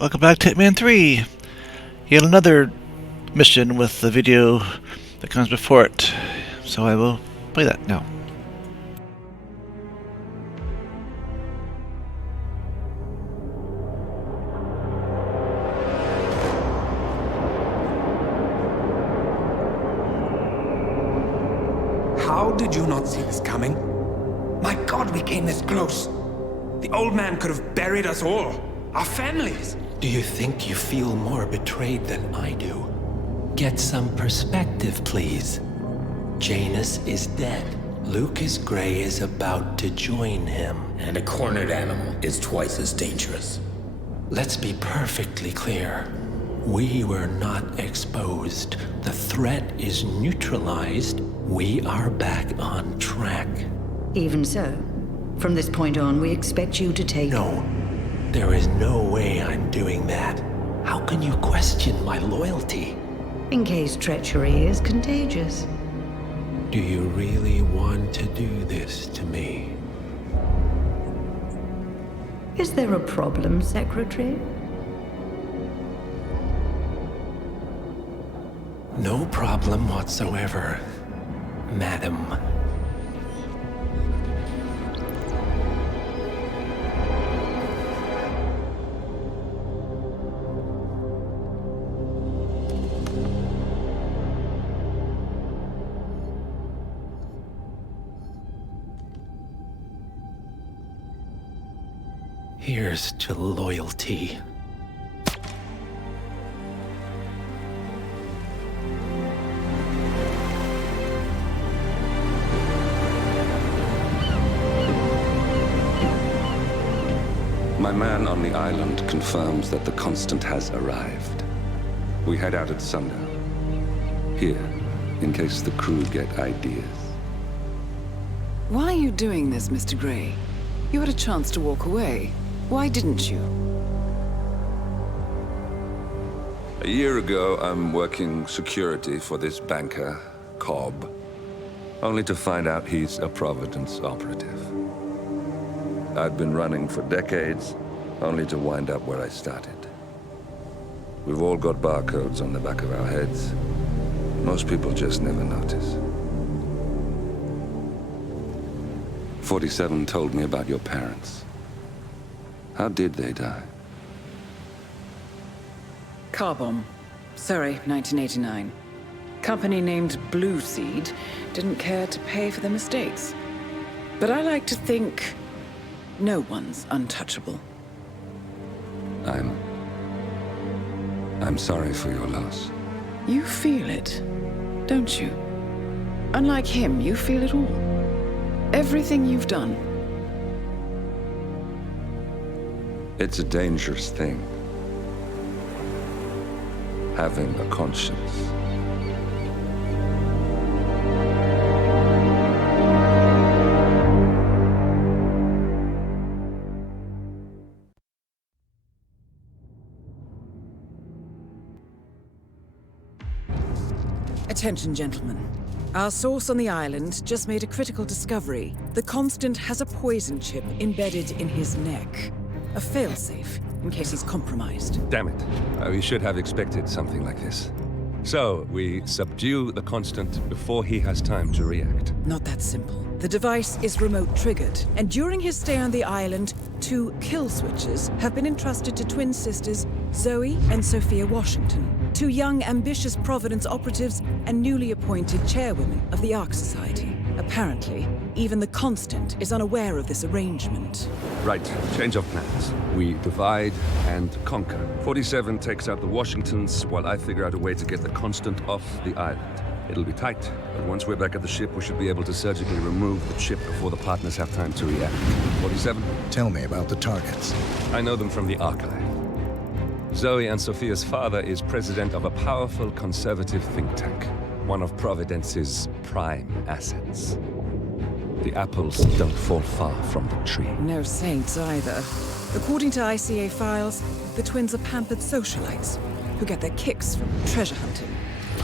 Welcome back to Hitman 3. Yet another mission with the video that comes before it. So I will play that now. How did you not see this coming? My God, we came this close. The old man could have buried us all. Our families. Do you think you feel more betrayed than I do? Get some perspective, please. Janus is dead. Lucas Gray is about to join him. And a cornered animal is twice as dangerous. Let's be perfectly clear. We were not exposed. The threat is neutralized. We are back on track. Even so, from this point on, we expect you to take... No. There is no way I'm doing that. How can you question my loyalty? In case treachery is contagious. Do you really want to do this to me? Is there a problem, Secretary? No problem whatsoever, Madam. Here's to loyalty. My man on the island confirms that the Constant has arrived. We head out at sundown. Here, in case the crew get ideas. Why are you doing this, Mr. Gray? You had a chance to walk away. Why didn't you? A year ago, I'm working security for this banker, Cobb, only to find out he's a Providence operative. I'd been running for decades, only to wind up where I started. We've all got barcodes on the back of our heads. Most people just never notice. 47 told me about your parents. How did they die? Car bomb. Surrey, 1989. Company named Blue Seed didn't care to pay for their mistakes. But I like to think no one's untouchable. I'm sorry for your loss. You feel it, don't you? Unlike him, you feel it all. Everything you've done. It's a dangerous thing. Having a conscience. Attention, gentlemen. Our source on the island just made a critical discovery. The Constant has a poison chip embedded in his neck. A failsafe, in case he's compromised. Damn it. We should have expected something like this. So, we subdue the Constant before he has time to react. Not that simple. The device is remote triggered, and during his stay on the island, 2 kill switches have been entrusted to twin sisters Zoe and Sophia Washington, 2 young, ambitious Providence operatives and newly appointed chairwomen of the Ark Society. Apparently, even the Constant is unaware of this arrangement. Right, change of plans. We divide and conquer. 47 takes out the Washingtons, while I figure out a way to get the Constant off the island. It'll be tight, but once we're back at the ship, we should be able to surgically remove the chip before the partners have time to react. 47? Tell me about the targets. I know them from the archive. Zoe and Sophia's father is president of a powerful conservative think tank, one of Providence's prime assets. The apples don't fall far from the tree. No saints either. According to ICA files, the twins are pampered socialites who get their kicks from treasure hunting.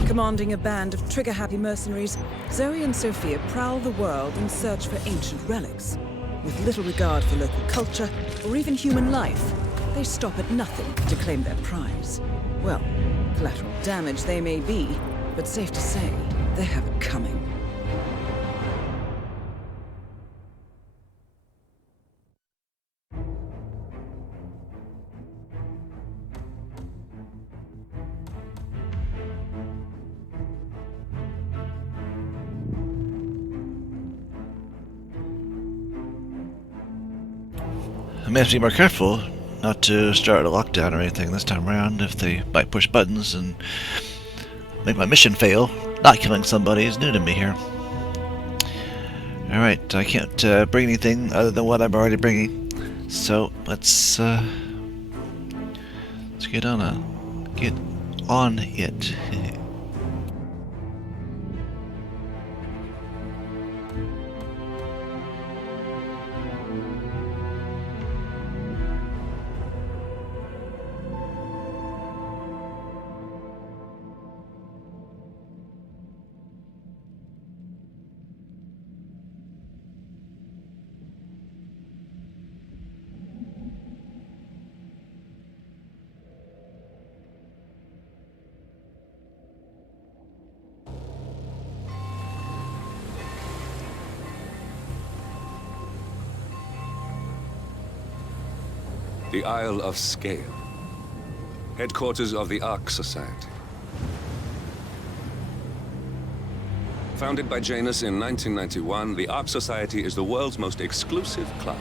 Commanding a band of trigger-happy mercenaries, Zoe and Sophia prowl the world in search for ancient relics, with little regard for local culture or even human life. they stop at nothing to claim their prize. Well, collateral damage they may be, but safe to say, they have it coming. I may have to be more careful not to start a lockdown or anything this time around if they might push buttons and make my mission fail. Not killing somebody is new to me here. Alright, I can't bring anything other than what I'm already bringing. So, let's get on it. The Isle of Sgail, headquarters of the Ark Society. Founded by Janus in 1991, the Ark Society is the world's most exclusive club.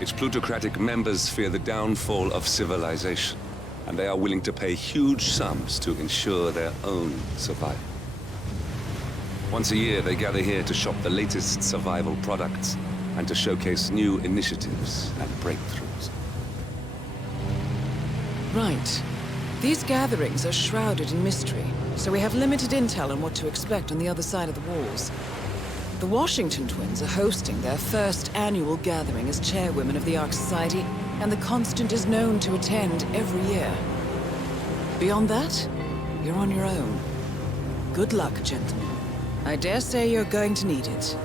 Its plutocratic members fear the downfall of civilization, and they are willing to pay huge sums to ensure their own survival. Once a year, they gather here to shop the latest survival products and to showcase new initiatives and breakthroughs. Right. These gatherings are shrouded in mystery, so we have limited intel on what to expect on the other side of the walls. The Washington twins are hosting their first annual gathering as chairwomen of the Ark Society, and the Constant is known to attend every year. Beyond that, you're on your own. Good luck, gentlemen. I dare say you're going to need it.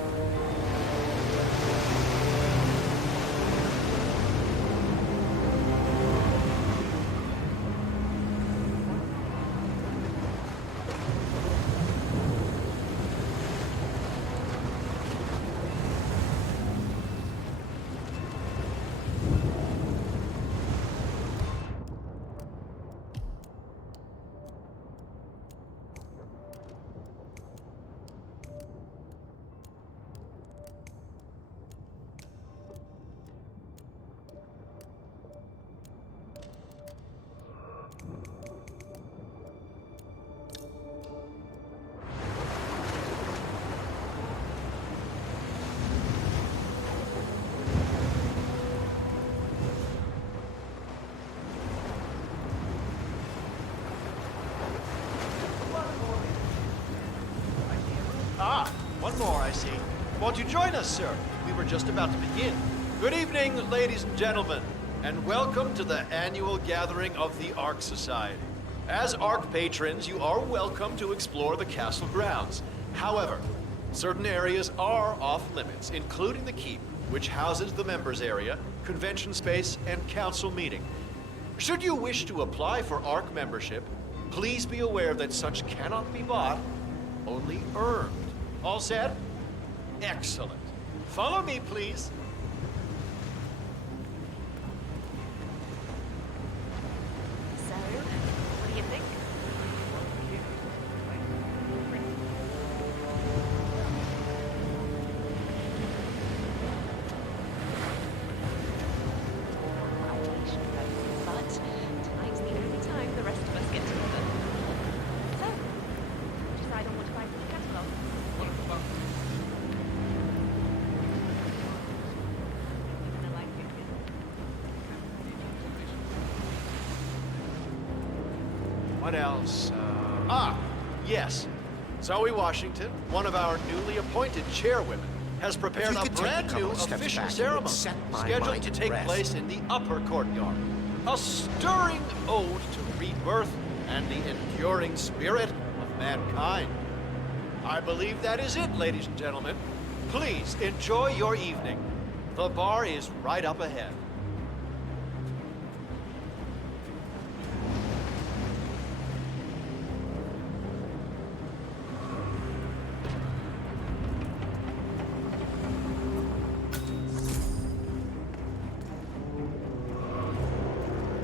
One more, I see. Won't you join us, sir? We were just about to begin. Good evening, ladies and gentlemen, and welcome to the annual gathering of the Ark Society. As Ark patrons, you are welcome to explore the castle grounds. However, certain areas are off limits, including the keep, which houses the members area, convention space, and council meeting. Should you wish to apply for Ark membership, please be aware that such cannot be bought, only earned. All set? Excellent. Follow me, please. So, what do you think? But tonight's the only time the rest of us get together. So, decide on what to buy for the catalogue. What else? Yes. Zoe Washington, one of our newly appointed chairwomen, has prepared a brand new official ceremony scheduled to take place in the upper courtyard. A stirring ode to rebirth and the enduring spirit of mankind. I believe that is it, ladies and gentlemen. Please enjoy your evening. The bar is right up ahead.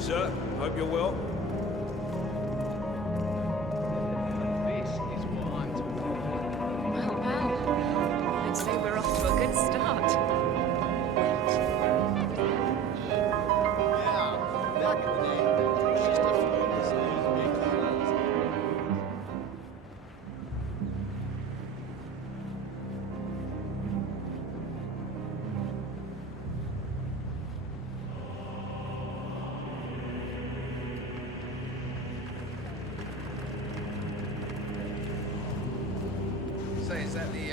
Sir, hope you're well. This is what I'm talking about. Well, well. I'd say we're off to a good start. Yeah, back in the day, there was just a few of these big cars. Say, is that the,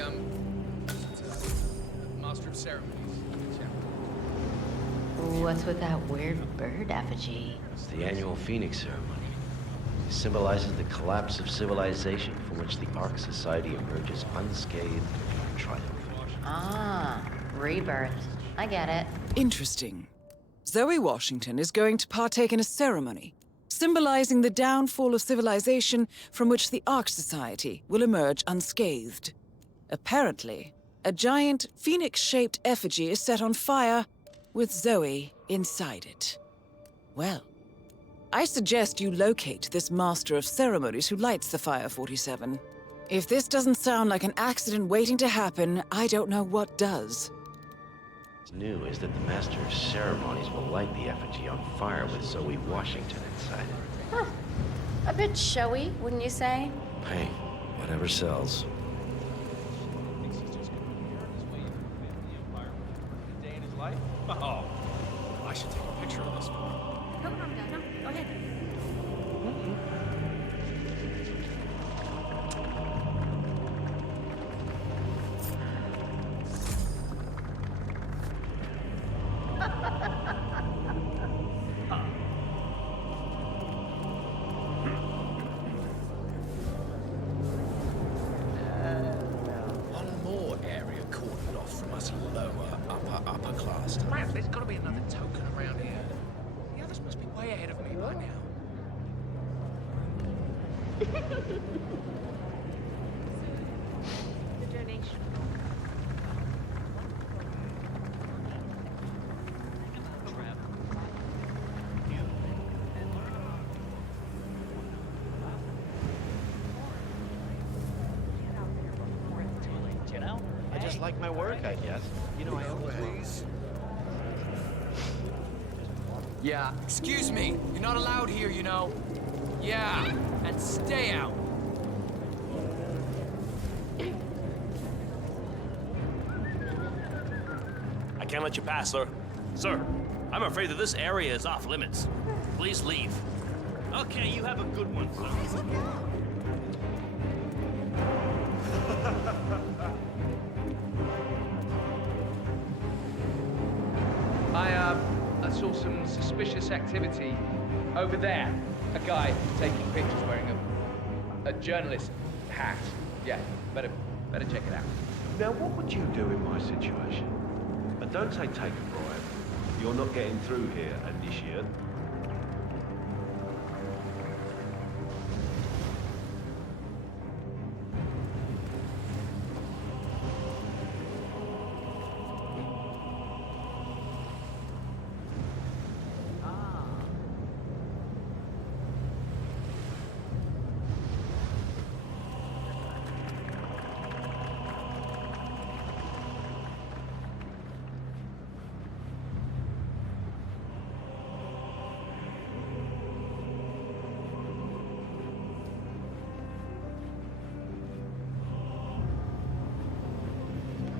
Master of Ceremonies? chap? What's with that weird bird effigy? It's the annual Phoenix ceremony. It symbolizes the collapse of civilization from which the Ark Society emerges unscathed and triumphant. Ah, rebirth. I get it. Interesting. Zoe Washington is going to partake in a ceremony, symbolizing the downfall of civilization from which the Ark Society will emerge unscathed. Apparently, a giant phoenix-shaped effigy is set on fire, with Zoe inside it. Well, I suggest you locate this Master of Ceremonies who lights the Fire 47. If this doesn't sound like an accident waiting to happen, I don't know what does. What's new is that the Master of Ceremonies will light the effigy on fire with Zoe Washington inside it. Huh. A bit showy, wouldn't you say? Hey, whatever sells. Oh, I should take a picture of this one. No, go ahead. One more area cordoned off from us lower, upper class. Man, there's got to be another token around here. The others must be way ahead of me by now. The donation. You know, I just like my work, I guess. You know, I always... Yeah, excuse me. You're not allowed here, you know. Yeah, and stay out. I can't let you pass, sir. Sir, I'm afraid that this area is off limits. Please leave. Okay, you have a good one, sir. I saw some suspicious activity over there. A guy taking pictures wearing a journalist hat. Yeah, better check it out. Now, what would you do in my situation? And don't say take a bribe. You're not getting through here, initiate.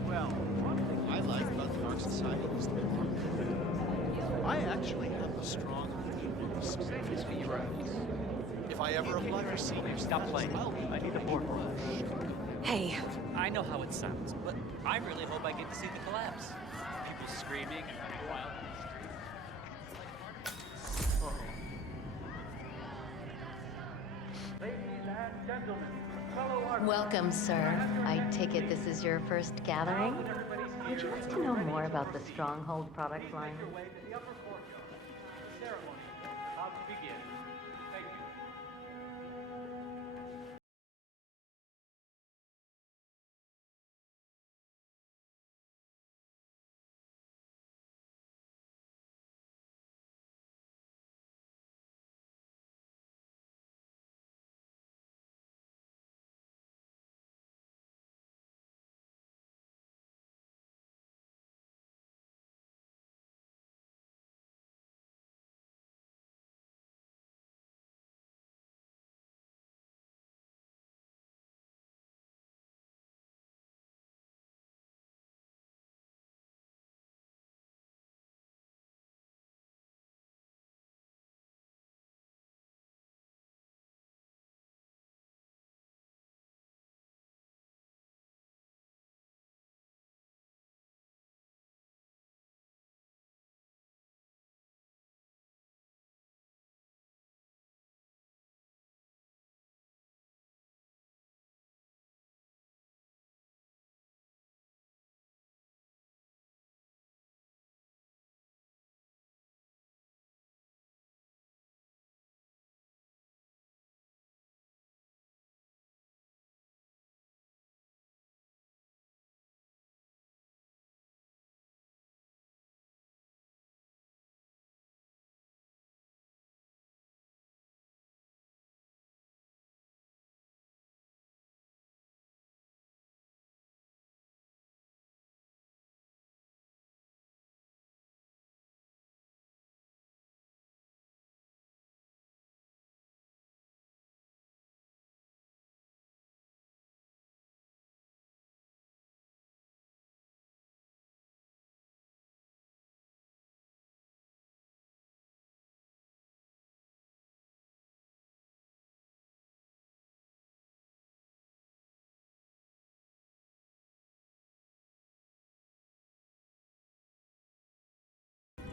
Well, one thing I like about the Ark Society is their I actually have a strong opinion of space heroes. If I ever apply for seniors, Stop playing. I need the board. Hey. I know how it sounds, but I really hope I get to see the collapse. People screaming and running wild in the street. Ladies and gentlemen, fellow Welcome, sir. I take it this is your first gathering? Would you like to know more about the Stronghold product line? ceremony about to begin.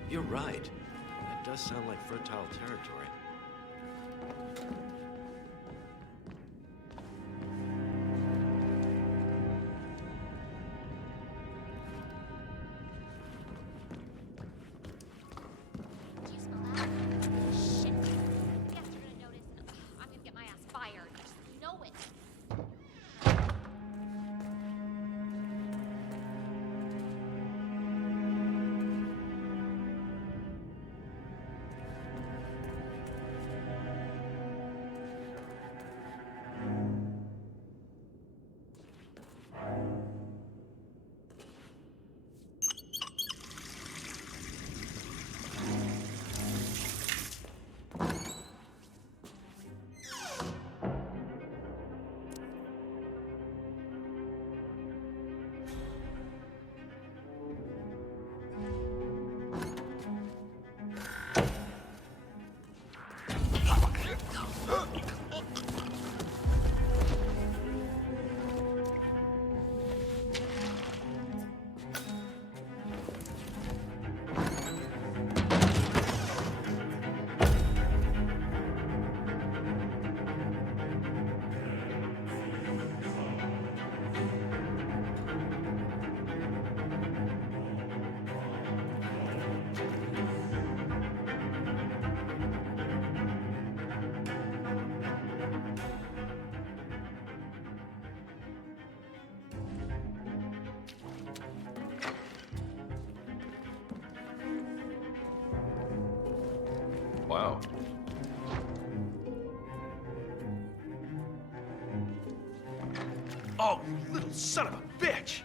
You're right. That does sound like fertile territory. Do you smell that? Shit. Guests are gonna notice and I'm gonna get my ass fired. I just know it. Wow. Oh, you little son of a bitch!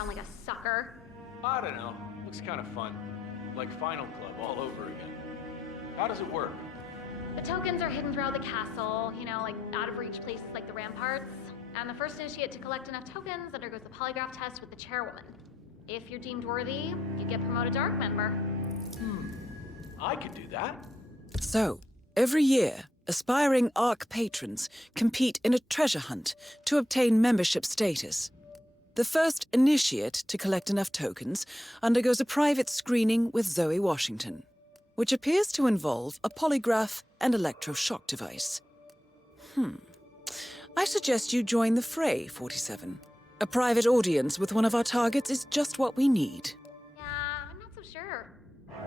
around like a sucker. I don't know. Looks kind of fun. Like Final Club all over again. How does it work? The tokens are hidden throughout the castle, you know, like out of reach places like the ramparts. And the first initiate to collect enough tokens undergoes the polygraph test with the chairwoman. If you're deemed worthy, you get promoted to ARC member. I could do that. So, every year, aspiring ARC patrons compete in a treasure hunt to obtain membership status. The first initiate to collect enough tokens undergoes a private screening with Zoe Washington, which appears to involve a polygraph and electroshock device. I suggest you join the fray, 47. A private audience with one of our targets is just what we need. Yeah, I'm not so sure.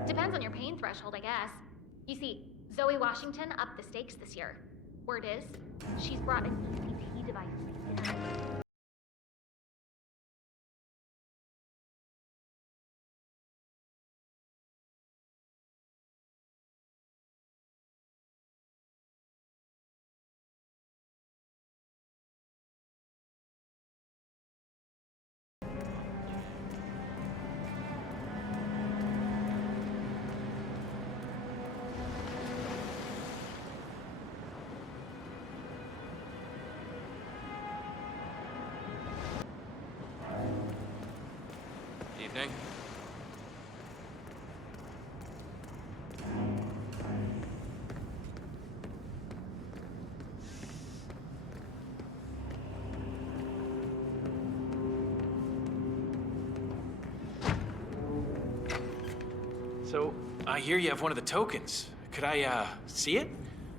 Depends on your pain threshold, I guess. You see, Zoe Washington upped the stakes this year. Word is, she's brought an ECP device to the Evening. So, I hear you have one of the tokens. Could I, see it?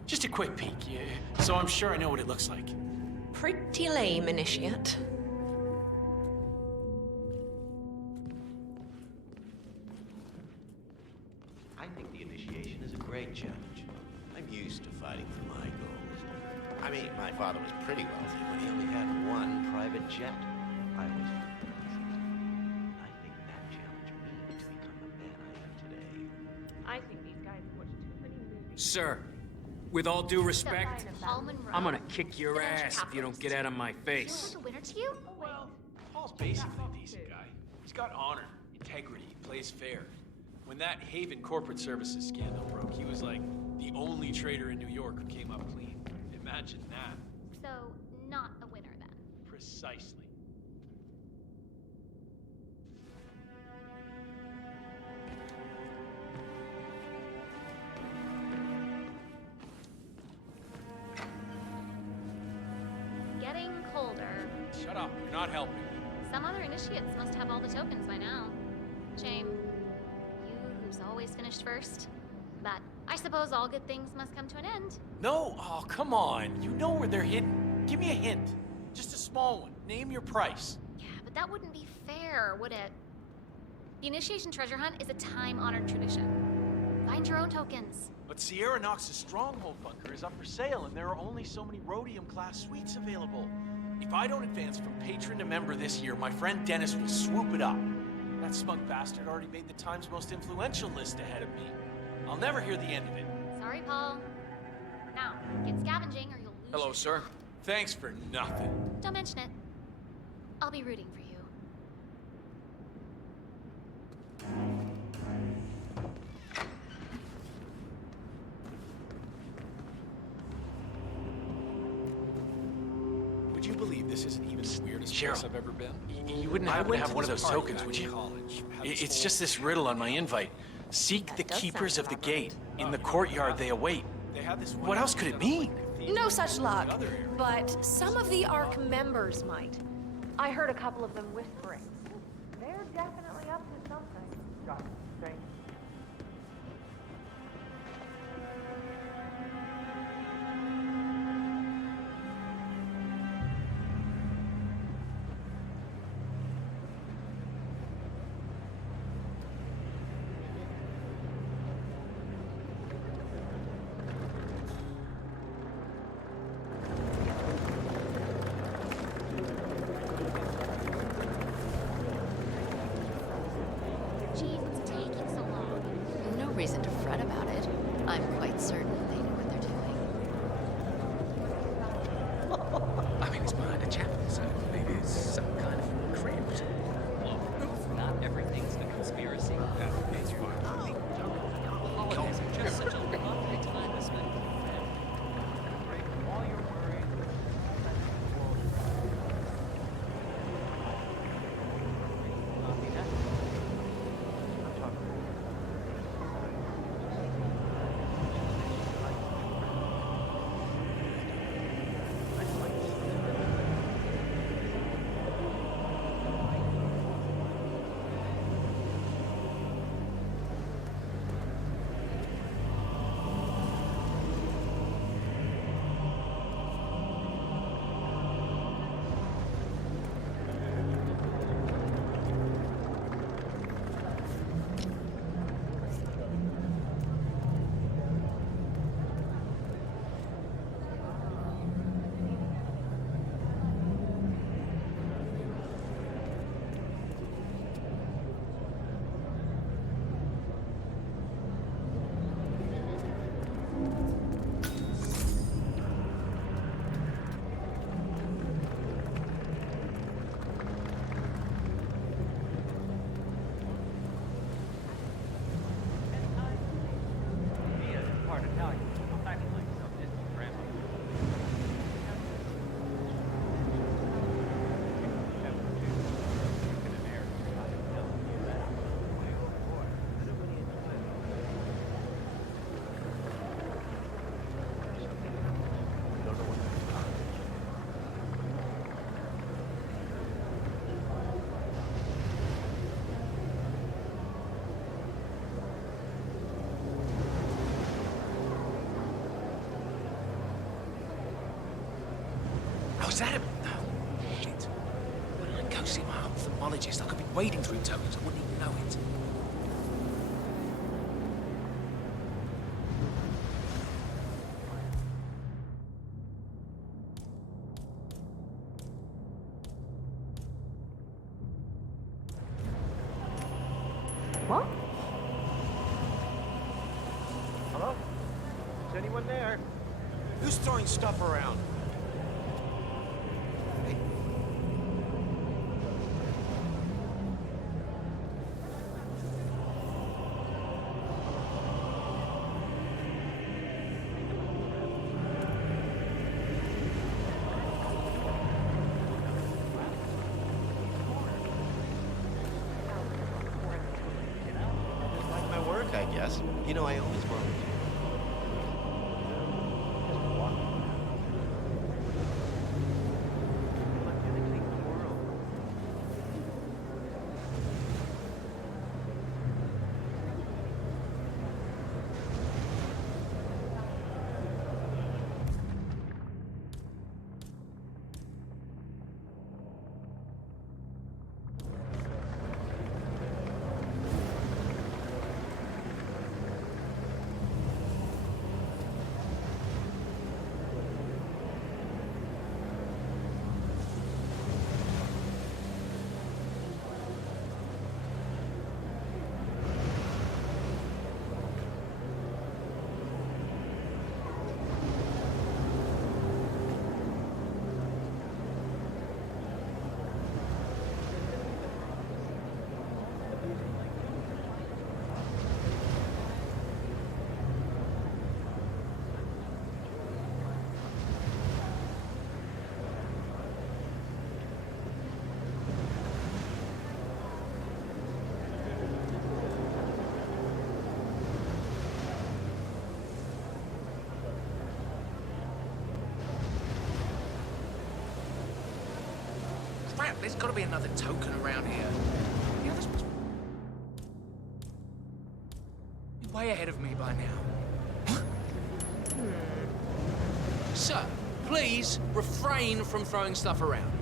Just a quick peek, yeah, so I'm sure I know what it looks like. Pretty lame, Initiate. I think the initiation is a great challenge. I'm used to fighting for my goals. I mean, my father was pretty wealthy, but he only had one private jet. I always felt that. I think that challenged me to become the man I am today. I think these guys watch too many movies. Sir, with all due respect, Paul Monroe. I'm gonna kick your ass if you don't get out of my face. Is a winner to you? Well, Paul's basically a decent guy. He's got honor, integrity, he plays fair. When that Haven corporate services scandal broke, he was like the only trader in New York who came up clean. Imagine that. So, not a winner then. Precisely. Getting colder. Shut up, you're not helping. Some other initiates must have all the tokens by now. Shame. You who's always finished first. But I suppose all good things must come to an end. No, oh, come on. You know where they're hidden. Give me a hint. Just a small one. Name your price. Yeah, but that wouldn't be fair, would it? The initiation treasure hunt is a time-honored tradition. Find your own tokens. But Sierra Knox's stronghold bunker is up for sale, and there are only so many rhodium-class suites available. If I don't advance from patron to member this year, my friend Dennis will swoop it up. That smug bastard already made the Times' most influential list ahead of me. I'll never hear the end of it. Sorry, Paul. Now, get scavenging or you'll lose Hello, your... sir. Thanks for nothing. Don't mention it. I'll be rooting for you. Would you believe this isn't even the weirdest Cheryl, place I've ever been? You wouldn't happen to have one of those tokens, would you? It's just this riddle on my invite. Seek the keepers of the gate. In the courtyard they await. What else could it mean? No such luck, but some of the ARC members might. I heard a couple of them whispering. They're definitely up to something. Jeez, it's taking so long. No reason to fret about it. I'm quite certain they know what they're doing. I mean, it's behind a chapel, so maybe it's some kind of crypt. Look, not everything's a conspiracy. It's fine. Holidays are just such a lovely time to spend with your family. All your worries. Was that a... Oh, shit. Why didn't I go see my ophthalmologist? I could be wading through tokens. I wouldn't even know it. What? Hello? Is anyone there? Who's throwing stuff around? Like my work, I guess. You know, I always wanted to. Crap, there's got to be another token around here. The others must be way ahead of me by now. Sir, please refrain from throwing stuff around.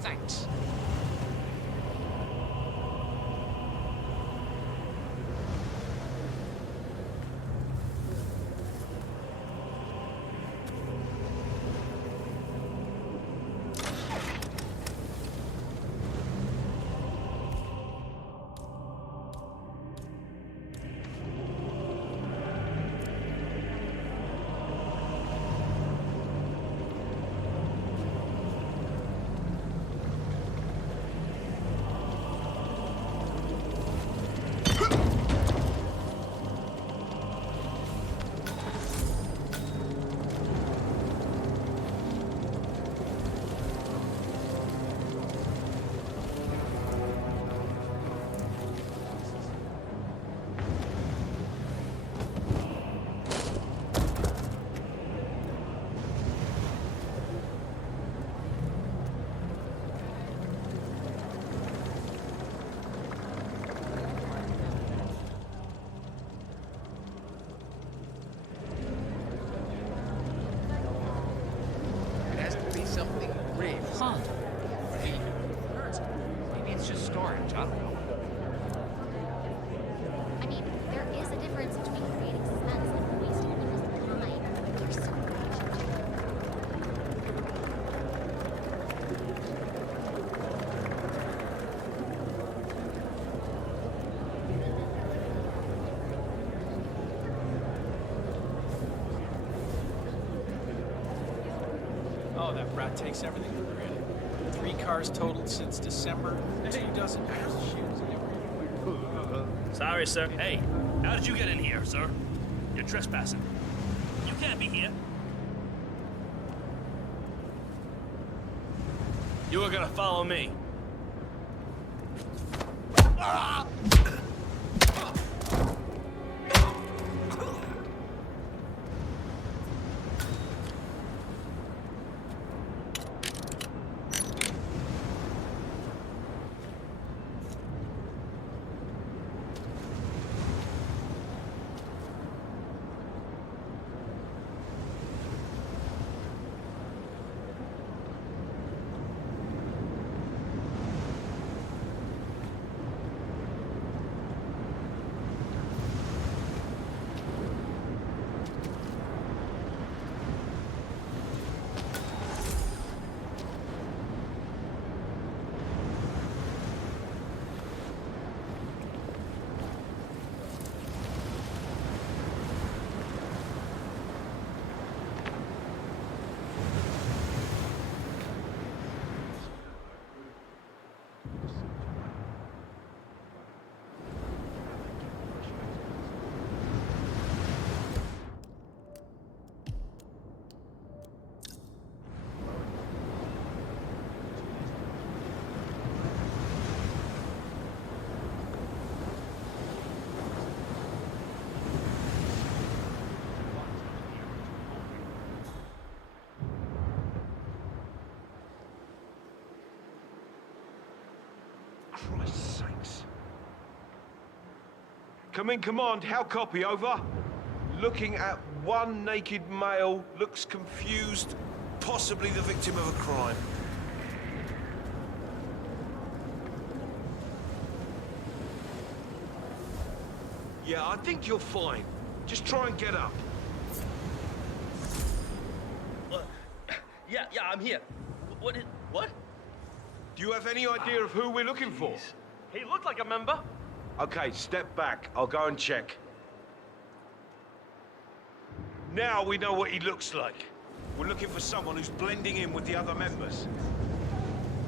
Thanks. Something real. Huh. Maybe it's just storage. I don't know. I mean, there is a difference between creating suspense and wasting people's time. There's so much. Oh, that brat takes everything for granted. 3 cars totaled since December, 2 dozen pairs of shoes. Sorry, sir. Hey, how did you get in here, sir? You're trespassing. You can't be here. You were gonna follow me. Come in, command. How copy? Over. Looking at one naked male, looks confused, possibly the victim of a crime. Yeah, I think you're fine. Just try and get up. Yeah, I'm here. What? Do you have any idea of who we're looking for? He looked like a member. Okay, step back. I'll go and check. Now we know what he looks like. We're looking for someone who's blending in with the other members.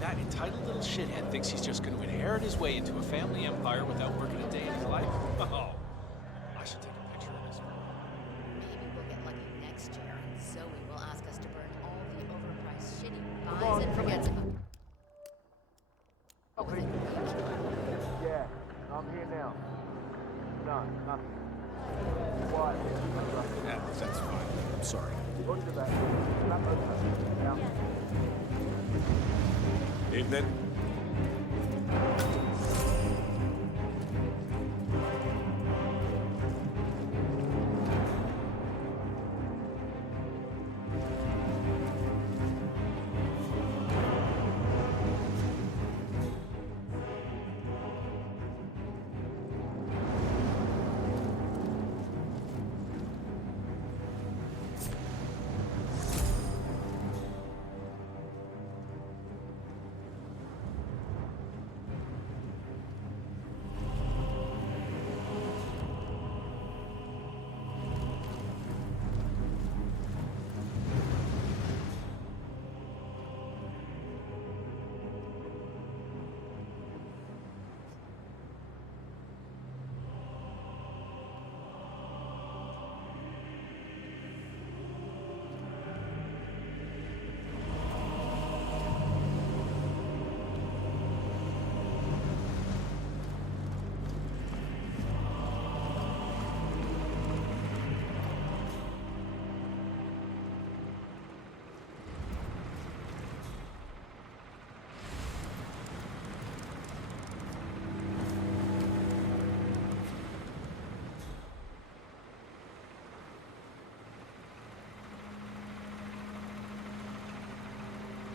That entitled little shithead thinks he's just going to inherit his way into a family empire without working a day in his life. Oh, I should take a picture of this. Maybe we'll get lucky next year, and Zoe will ask us to burn all the overpriced shit he buys and forgets about. What was it? Yeah, I'm here now. No, nothing. Quiet. Yeah, that's fine. I'm sorry. Go to the back. Now. Evening.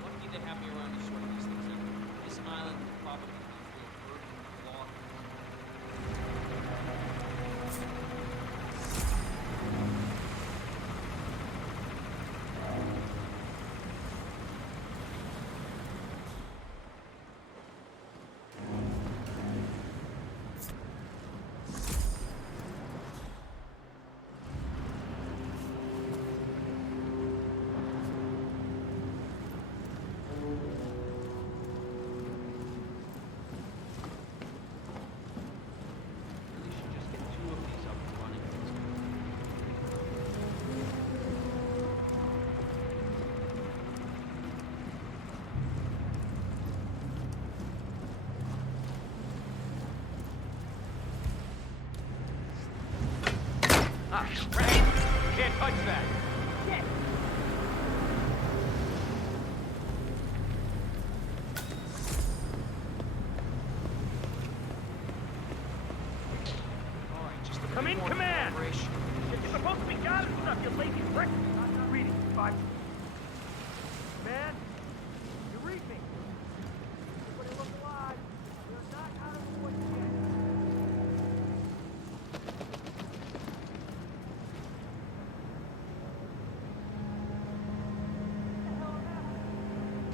Lucky they have me around to sort these things out. This island will probably be full of urban law. Really should just get 2 of these up and running. Ah, crap! You can't touch that. Shit! Come in, command! You're supposed to be gathering stuff, you lazy prick! I'm not reading, bye. Man, you read me. Everybody look alive. You're not out of the woods yet.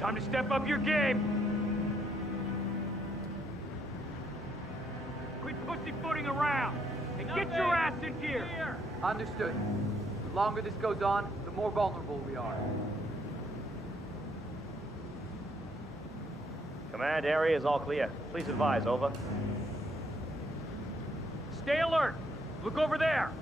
Time to step up your game. Quit pussyfooting around and get your ass in gear. Understood. The longer this goes on, the more vulnerable we are. Command, area is all clear. Please advise, over. Stay alert. Look over there.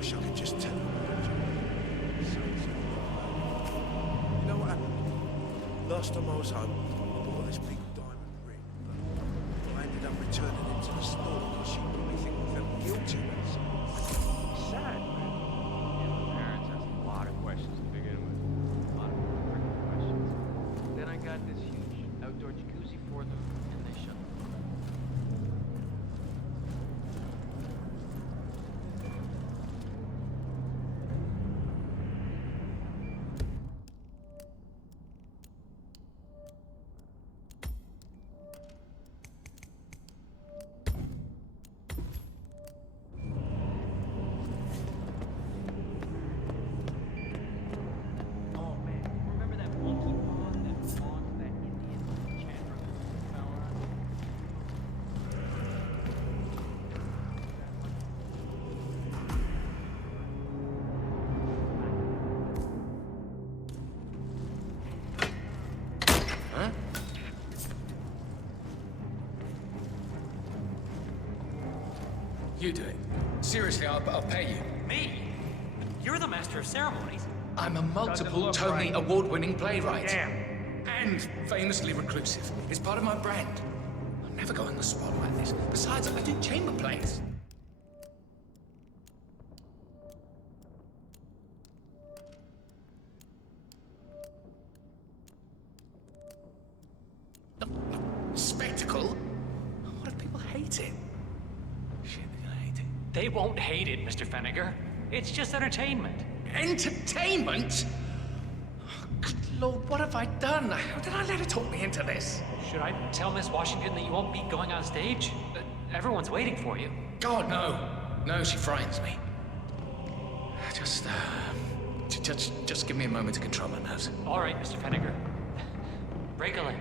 wish I could just tell him. You know what happened? Last time I was home, I bought this big diamond ring, but I ended up returning it to the store because she probably think I felt guilty when it's Sad, man. Yeah, my parents asked a lot of questions to begin with. A lot of freaking questions. Then I got this huge outdoor jacuzzi for them, and they shut the door. Oh man, remember that monkey pond that spawned that Indian Chandra fell on? Huh? You do it. Seriously, I'll pay you. Me? You're the master of ceremonies. I'm a multiple look Tony right. award-winning playwright. Damn. And famously reclusive. It's part of my brand. I'll never go on the spot like this. Besides, I do chamber plays. Spectacle? What if people hate it? Shit, they're gonna hate it. They won't hate it, Mr. Fenniger. It's just entertainment. Entertainment? Oh, good Lord, what have I done? How did I let her talk me into this? Should I tell Miss Washington that you won't be going on stage? Everyone's waiting for you. God, no. No, she frightens me. Just give me a moment to control my nerves. All right, Mr. Fenniger. Break a leg.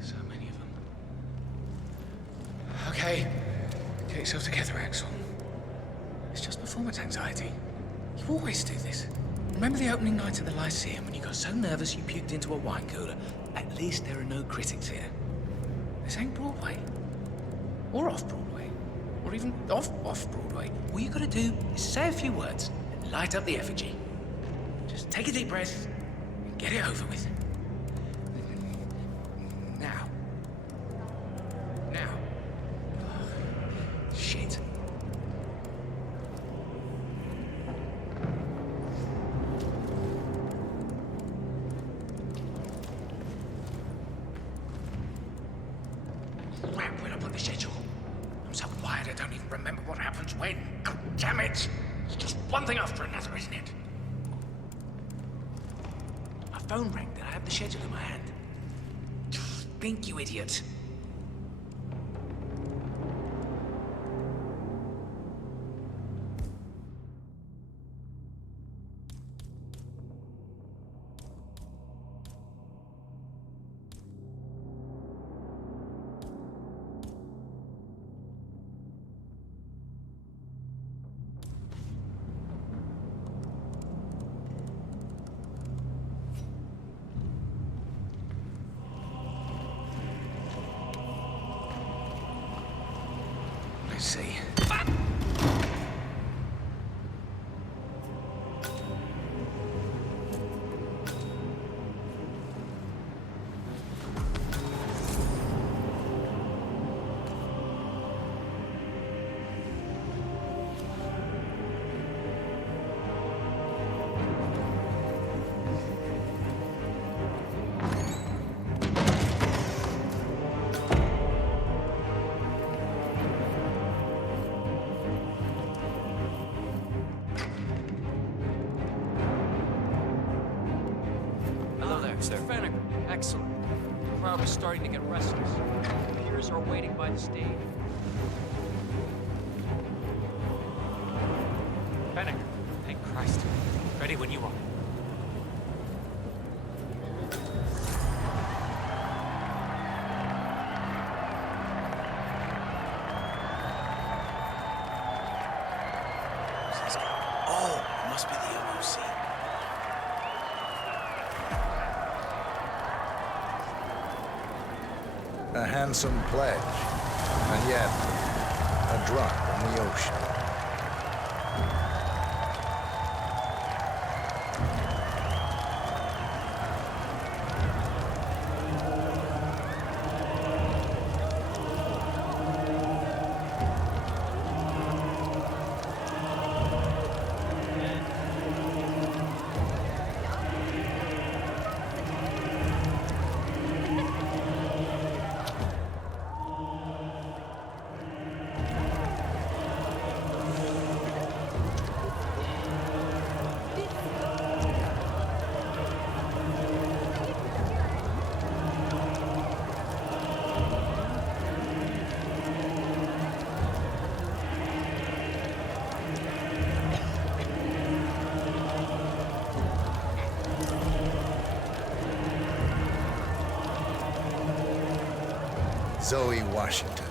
So many of them. Okay. Get yourself together, Axel. It's just performance anxiety. You always do this. Remember the opening night at the Lyceum when you got so nervous you puked into a wine cooler? At least there are no critics here. This ain't Broadway. Or off-Broadway. Or even off-Broadway. All you gotta do is say a few words and light up the effigy. Just take a deep breath and get it over with. Now. Now. Oh, shit. Crap, where I put the schedule? I'm so wired I don't even remember what happens when. God damn it! It's just one thing after another, isn't it? My phone rang. Did I have the schedule in my hand? Think, you idiot. Let's see. Mr. Fenniger, excellent. The crowd was starting to get restless. The peers are waiting by the stage. Fenniger, thank Christ. Ready when you are. A handsome pledge, and yet a drop in the ocean. Zoe Washington.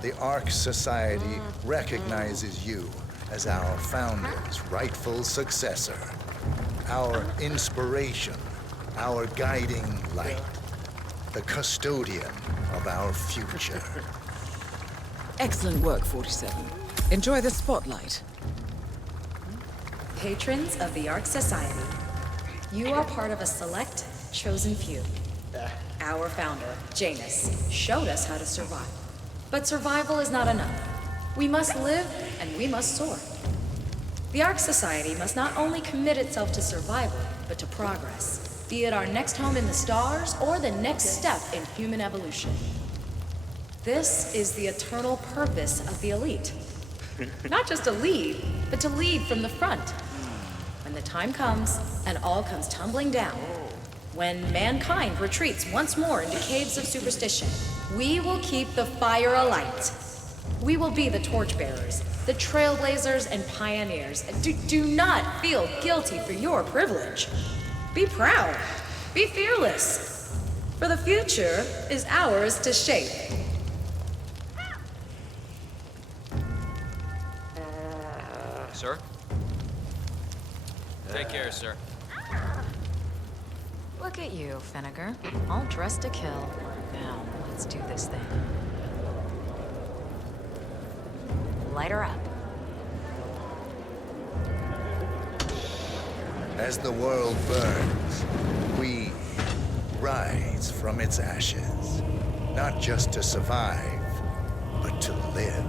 The Ark Society recognizes you as our founder's rightful successor, our inspiration, our guiding light, the custodian of our future. Excellent work, 47. Enjoy the spotlight. Patrons of the Ark Society, you are part of a select, chosen few. Our founder, Janus, showed us how to survive. But survival is not enough. We must live and we must soar. The Ark Society must not only commit itself to survival, but to progress, be it our next home in the stars or the next step in human evolution. This is the eternal purpose of the elite. Not just to lead, but to lead from the front. When the time comes and all comes tumbling down, when mankind retreats once more into caves of superstition, we will keep the fire alight. We will be the torchbearers, the trailblazers and pioneers. Do not feel guilty for your privilege. Be proud. Be fearless. For the future is ours to shape. Sir? Take care, sir. Look at you, Finnegar. All dressed to kill. Now, let's do this thing. Light her up. As the world burns, we rise from its ashes, not just to survive, but to live.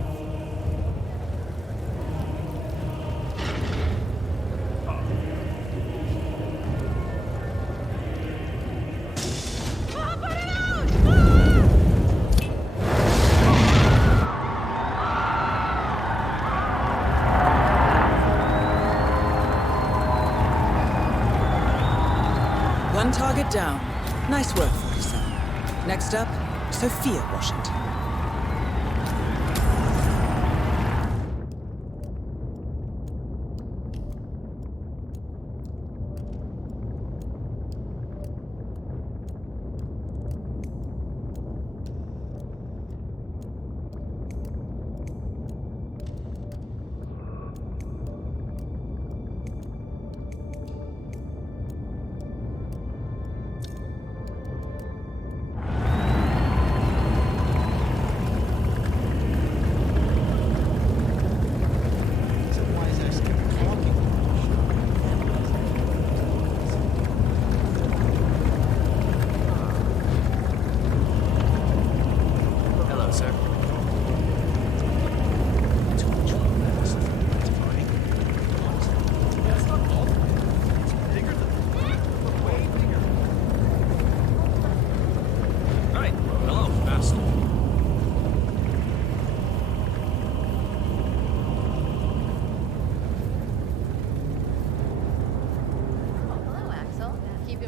One target down. Nice work, 47. Next up, Sophia Washington.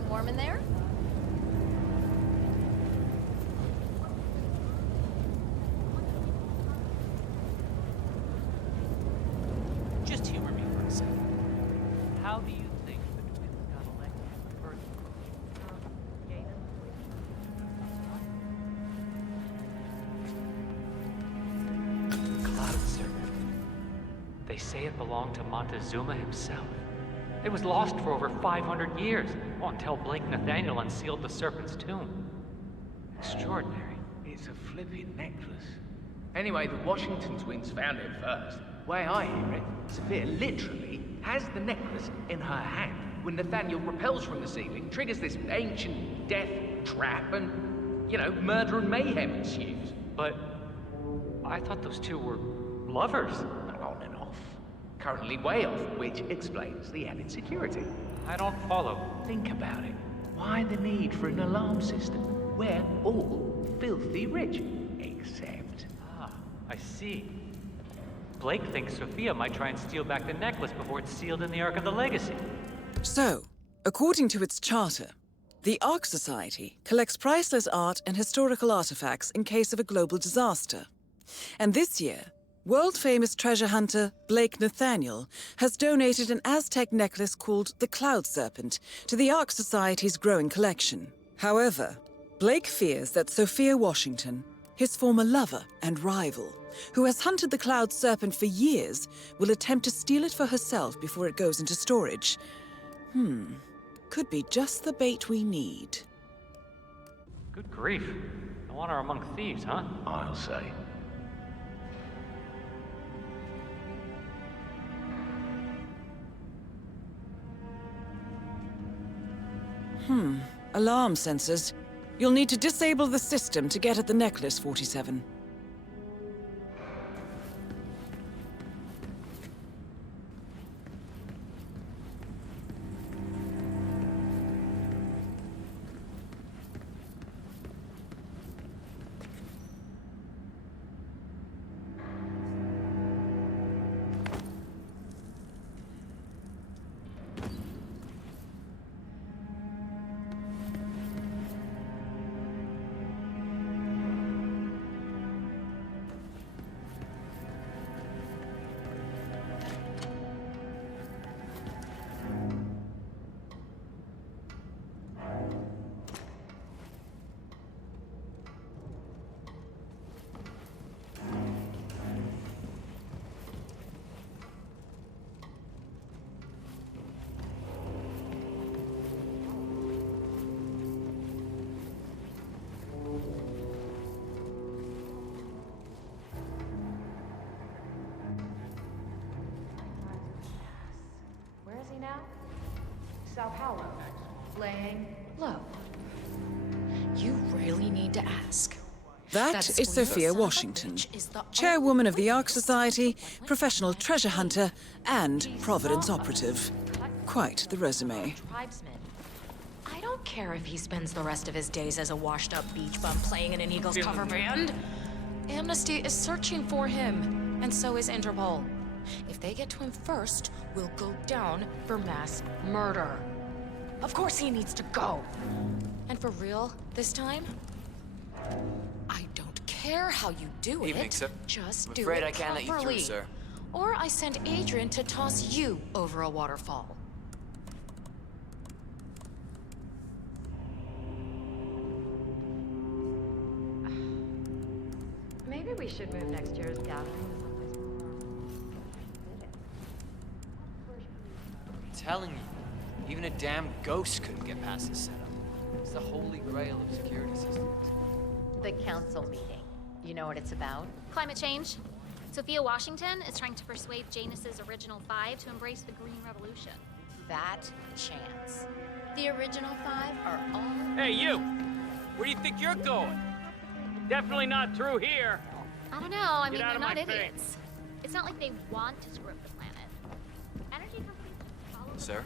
Warm in there? Just humor me for a second. How do you think the twins got elected first? Cloud Serpent. They say it belonged to Montezuma himself. It was lost for over 500 years, until Blake Nathaniel unsealed the Serpent's tomb. Extraordinary. It's a flipping necklace. Anyway, the Washington twins found it first. Way I hear it, Sophia literally has the necklace in her hand when Nathaniel repels from the ceiling, triggers this ancient death trap, and, you know, murder and mayhem ensues. But I thought those two were lovers. On and off. Currently way off, which explains the added security. I don't follow. Think about it. Why the need for an alarm system? We're all filthy rich. Except... I see. Blake thinks Sophia might try and steal back the necklace before it's sealed in the Ark of the Legacy. So, according to its charter, the Ark Society collects priceless art and historical artifacts in case of a global disaster. And this year, world-famous treasure hunter Blake Nathaniel has donated an Aztec necklace called the Cloud Serpent to the Ark Society's growing collection. However, Blake fears that Sophia Washington, his former lover and rival, who has hunted the Cloud Serpent for years, will attempt to steal it for herself before it goes into storage. Could be just the bait we need. Good grief. No want her among thieves, huh? I'll say. Alarm sensors. You'll need to disable the system to get at the necklace, 47. Where is he now? Sao Paulo. Laying low. You really need to ask. That is Sophia Washington, chairwoman of the Ark Society, professional treasure hunter, and Providence operative. Quite the resume. Tribesman. I don't care if he spends the rest of his days as a washed-up beach bum playing in an Eagles cover band. Amnesty is searching for him, and so is Interpol. If they get to him first, we'll go down for mass murder. Of course he needs to go. And for real, this time? I don't care how you do Evening, it. sir. Just I'm do afraid it I can't let you properly. through, sir. Or I send Adrian to toss you over a waterfall. Maybe we should move next year's gathering to someplace I'm telling you, even a damn ghost couldn't get past this setup. It's the holy grail of security systems. The council meeting. You know what it's about? Climate change. Sophia Washington is trying to persuade Janus's original five to embrace the Green Revolution. That chance. The original five are all... Hey, you! Where do you think you're going? Definitely not through here. I don't know. I mean, Get out they're of not my idiots. face. It's not like they want to screw up the planet. Energy companies just follow. Sir?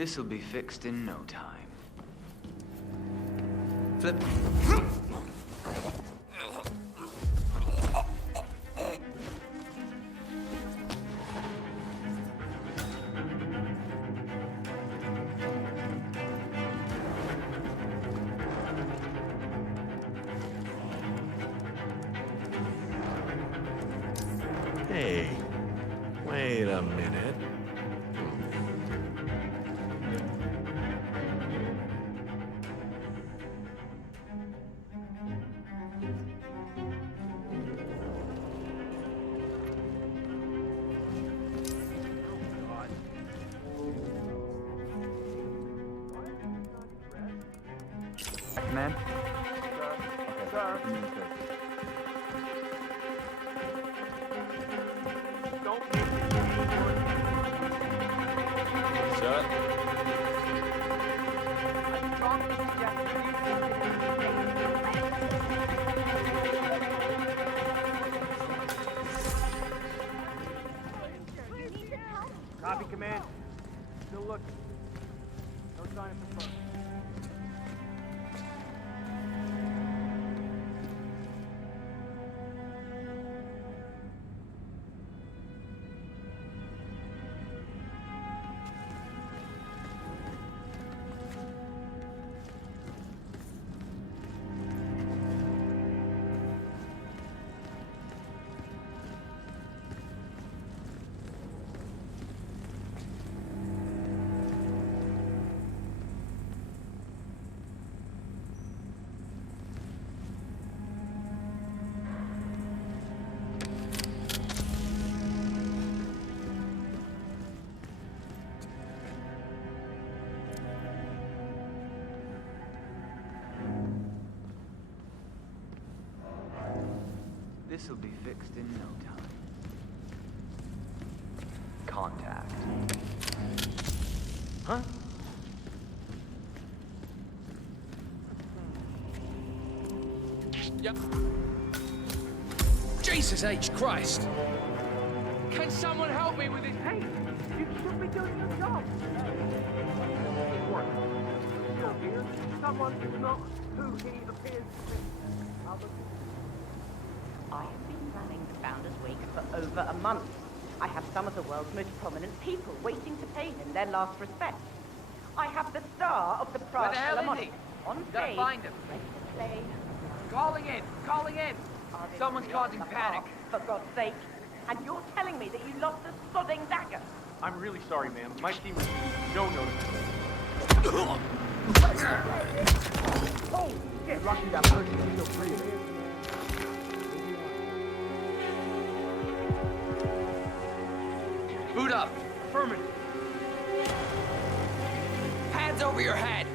This'll be fixed in no time. Flip. Hey, wait a minute. Command? Sir. Sir? Copy, Command. Still looking. No sign of the first. This'll be fixed in no time. Contact. Huh? Yep. Jesus H. Christ! Can someone help me with this? Hey, you should be doing your job. You're here. Someone who's not who he appears to be. I have been planning the Founders Week for over a month. I have some of the world's most prominent people waiting to pay him their last respects. I have the star of the Where Prague the hell is Philharmonic he? on You gotta stage, find him. ready to play. Calling in! Calling in! Someone's causing panic. For God's sake. And you're telling me that you lost a sodding dagger? I'm really sorry, ma'am. My team received no notice. Oh, get lucky that person is still breathing. Boot up! Affirmative. Hands over your head!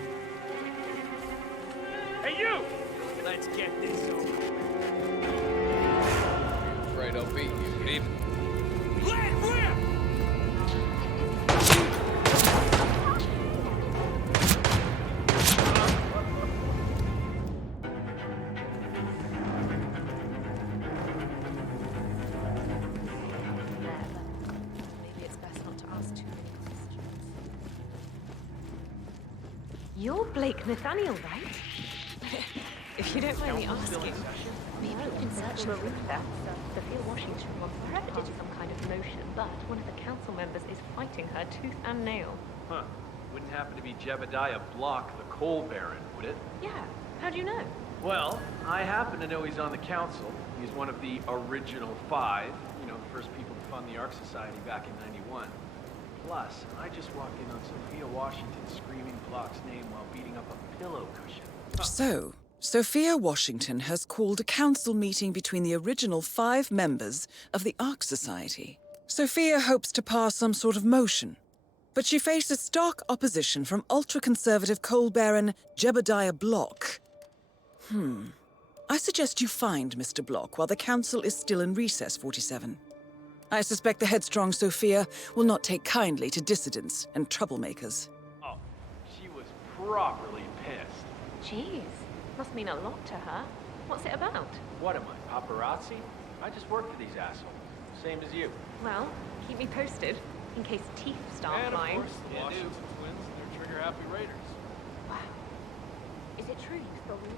Hey, you! Let's get this over. Afraid I'll beat you, but even. Let rip! Maybe it's best not to ask too many questions. You're Blake Nathaniel, right? If you don't mind me asking, maybe you can search For a him. recess, Sophia Washington wants to pass some kind of motion, but one of the council members is fighting her tooth and nail. Huh. Wouldn't happen to be Jebediah Block, the coal baron, would it? Yeah, how do you know? Well, I happen to know he's on the council. He's one of the original 5, you know, the first people to fund the Ark Society back in '91. Plus, I just walked in on Sophia Washington screaming Block's name while beating up a pillow cushion. So, Sophia Washington has called a council meeting between the original 5 members of the Ark Society. Sophia hopes to pass some sort of motion, but she faces stark opposition from ultra-conservative coal baron Jebediah Block. I suggest you find Mr. Block while the council is still in recess, 47. I suspect the headstrong Sophia will not take kindly to dissidents and troublemakers. Oh, she was properly pissed. Jeez, must mean a lot to her. What's it about? What am I, paparazzi? I just work for these assholes. Same as you. Well, keep me posted. in case teeth start And of flying. course, the Washington Twins and their trigger-happy Raiders. Wow. Is it true you stole them?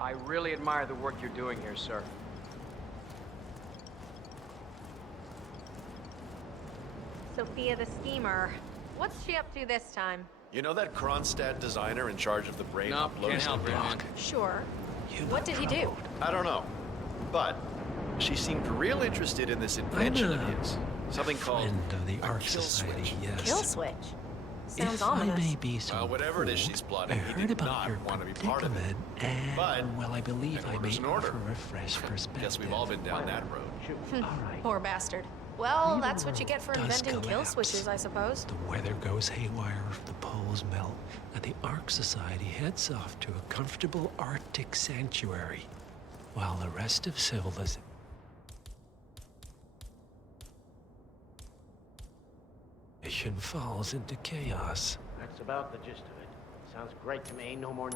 I really admire the work you're doing here, sir. Sophia the schemer. What's she up to this time? You know that Kronstadt designer in charge of the brain No, upload can't help system? it, man. Sure. What did he do? I don't know. But she seemed real interested in this invention of his. Something called of the Ark kill Society, switch. yes. Kill switch. Sounds If ominous. I may be so Well, whatever it is she's plotting, I he heard did about your not want to be part of it. predicament, and, But well, I believe an I may order's an order. offer a fresh perspective. Guess we've all been down that road. All right. Poor bastard. Well, Even that's what you get for does inventing kill collapse. switches, I suppose. The weather goes haywire, the poles melt, and the Ark Society heads off to a comfortable Arctic sanctuary, while the rest of Civilization falls into chaos. That's about the gist of it. Sounds great to me. No more.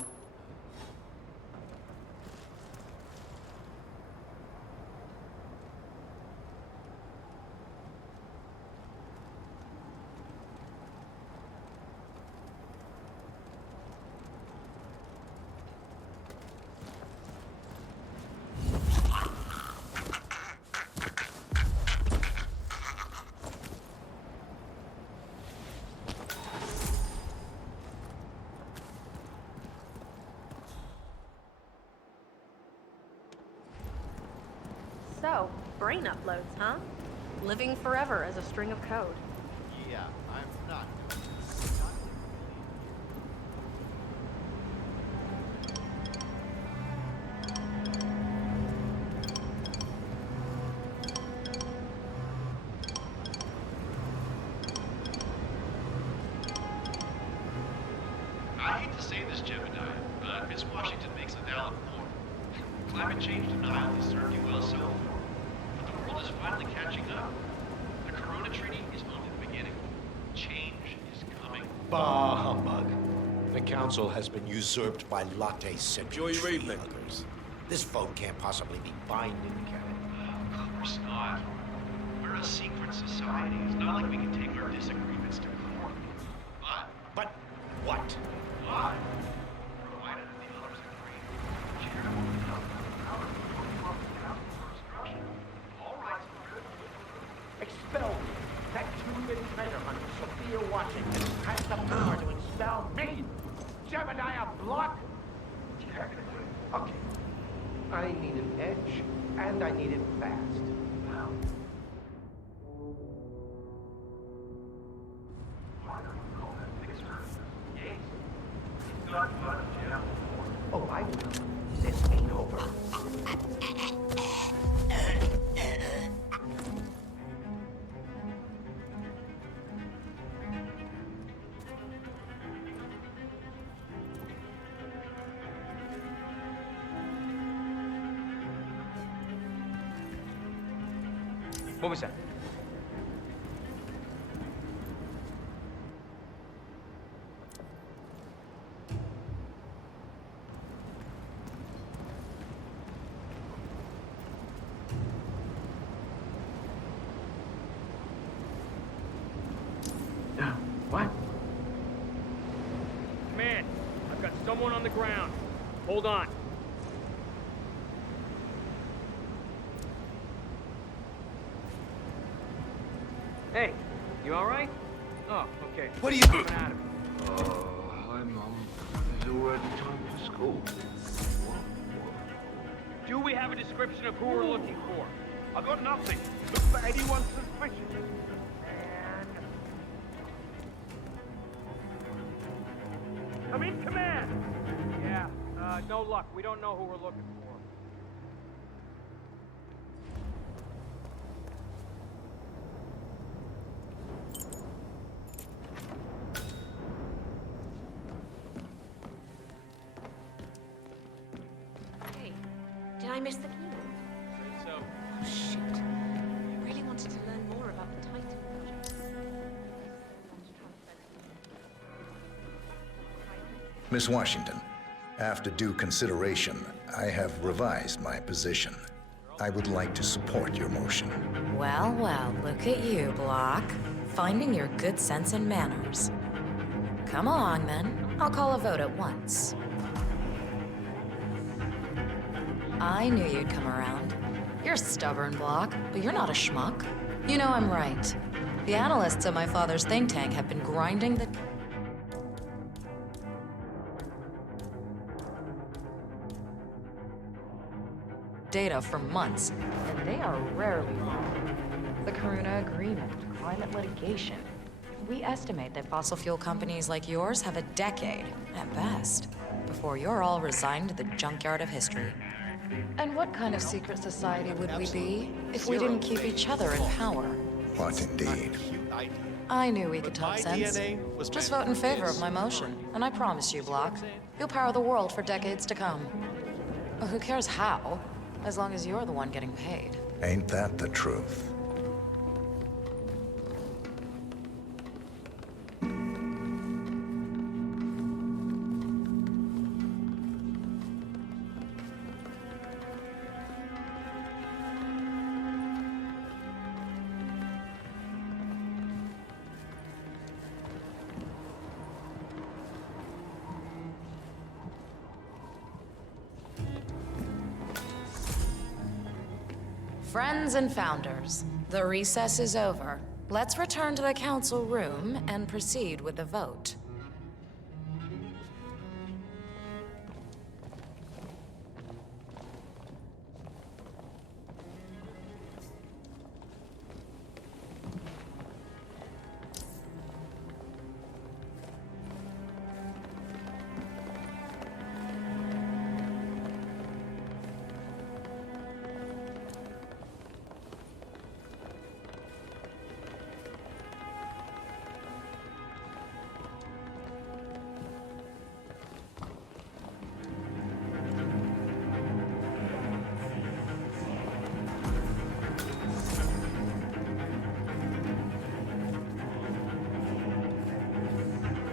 So, brain uploads, huh? Living forever as a string of code. Yeah, I'm not. I hate to say this, Jebediah, but Miss Washington makes a valid point. Climate change denial has served you well so far, but the world is finally catching up. The Corona Treaty is only the beginning. Change is coming. Bah humbug. The council has been usurped by latte-centric tree huggers. This vote can't possibly be binding, can it? Of course not. We're a secret society. It's not like we can take our disagreements to court. But what? But, provided the others agree, charitable enough for the power to vote the council for obstruction. All rights are Expel me. That two-bit treasure hunter, Sophia Washington, has the power to expel me. Jebediah Block. Okay. I need an edge, and I need it fast. Oh, I will. This ain't over. What was that? What? Man, I've got someone on the ground. Hold on. Hey, you all right? Oh, okay. What are you Coming out of it. Hi, Mum. Is it already time for school? Do we have a description of who we're looking for? I got nothing. Look for anyone suspicious. Come in, command! Yeah, no luck. We don't know who we're looking for. missed the keynote. So, Oh, shit. I really wanted to learn more about the Titan project. Miss Washington, after due consideration, I have revised my position. I would like to support your motion. Well, well, look at you, Block. Finding your good sense and manners. Come along, then. I'll call a vote at once. I knew you'd come around. You're stubborn, Block, but you're not a schmuck. You know I'm right. The analysts at my father's think tank have been grinding the... data for months, and they are rarely wrong. The Karuna Agreement, climate litigation. We estimate that fossil fuel companies like yours have a decade, at best, before you're all resigned to the junkyard of history. And what kind of secret society would we be if we didn't keep each other in power? What indeed? I knew we could talk sense. Just vote in favor of my motion, and I promise you, Block, you'll power the world for decades to come. Well, who cares how? As long as you're the one getting paid. Ain't that the truth? Friends and founders, the recess is over. Let's return to the council room and proceed with the vote.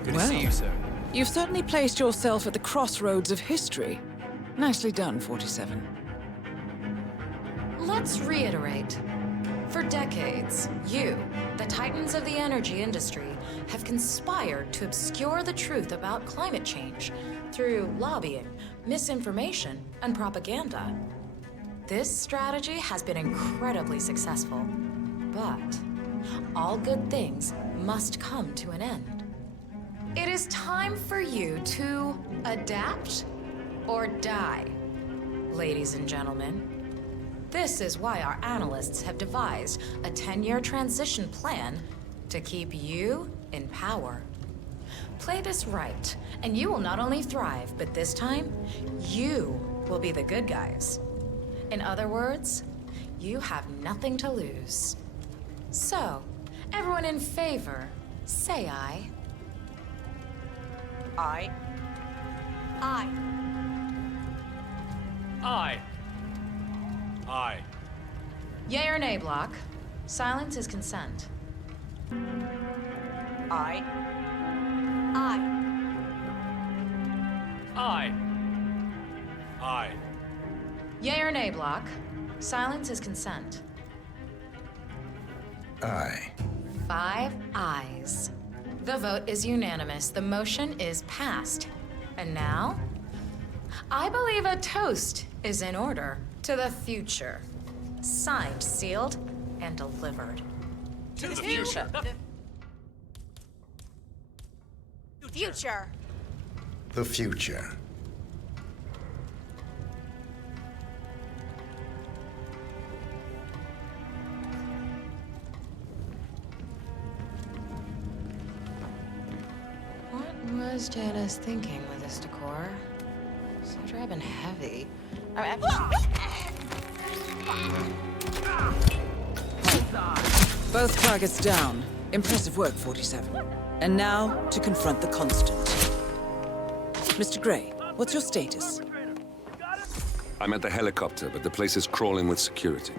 Good to see you, sir. You've certainly placed yourself at the crossroads of history. Nicely done, 47. Let's reiterate. For decades, you, the titans of the energy industry, have conspired to obscure the truth about climate change through lobbying, misinformation, and propaganda. This strategy has been incredibly successful, but all good things must come to an end. It is time for you to adapt or die, ladies and gentlemen. This is why our analysts have devised a 10-year transition plan to keep you in power. Play this right, and you will not only thrive, but this time, you will be the good guys. In other words, you have nothing to lose. So, everyone in favor, say aye. Aye. Aye. Aye. Aye. Yay or nay, Block? Silence is consent. Aye. Aye. Aye. Aye. Yay or nay, Block? Silence is consent. Aye. 5 ayes. The vote is unanimous. The motion is passed. And now, I believe a toast is in order to the future. Signed, sealed, and delivered. To the future. Future. The future. What was Janice thinking with this decor? So drab and heavy. Both targets down. Impressive work, 47. And now, to confront the constant. Mr. Gray, what's your status? I'm at the helicopter, but the place is crawling with security.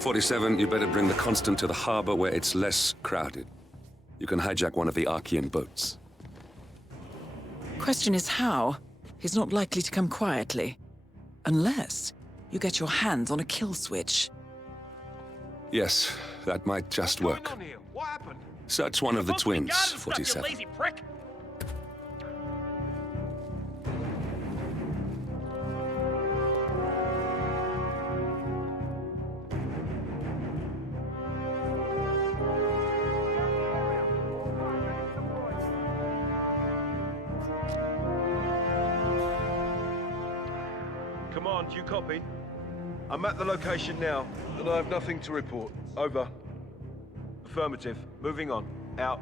47, you better bring the Constant to the harbor where it's less crowded. You can hijack one of the Archean boats. Question is how? He's not likely to come quietly. Unless you get your hands on a kill switch. Yes, that might just work. Search one of the twins, 47. Lazy prick! Command, you copy? I'm at the location now, and I have nothing to report. Over. Affirmative. Moving on. Out.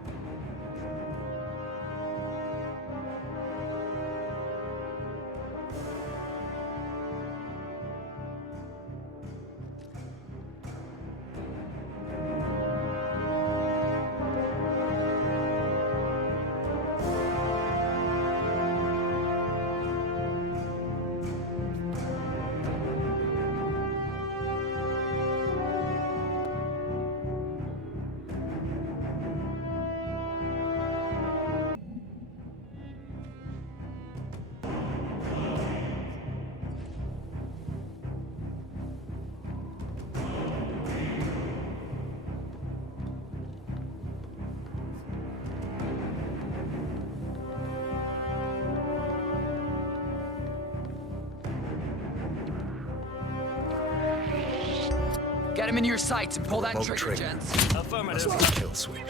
Get him in your sights and pull that trigger, gents. Affirmative. Kill switch.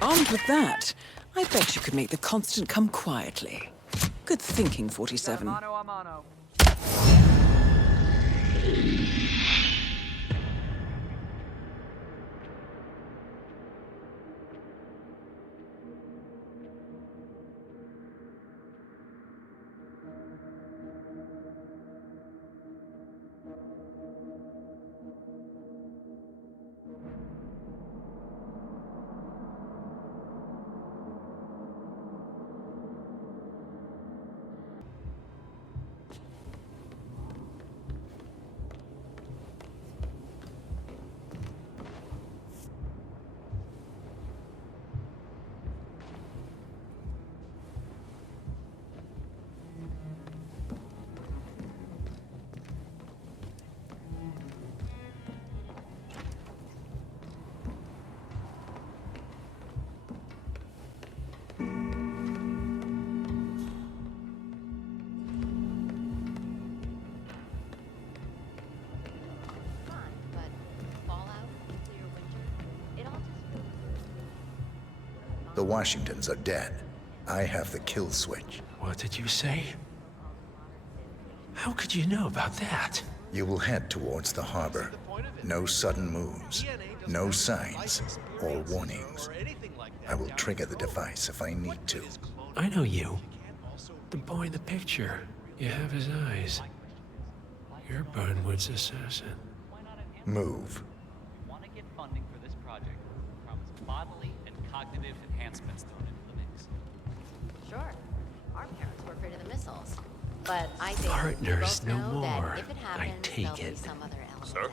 Armed with that, I bet you could make the Constant come quietly. Good thinking, 47. Mano a mano. The Washingtons are dead. I have the kill switch. What did you say? How could you know about that? You will head towards the harbor. No sudden moves, no signs or warnings. I will trigger the device if I need to. I know you. The boy in the picture. You have his eyes. You're Burnwood's assassin. Move. Want to get funding for this project? Promise bodily and cognitive enhancements thrown into the mix. Sure. Our parents were afraid of the missiles. But I think Partners we both no know more. that if it happens, I take there'll be it. some other element. Sir?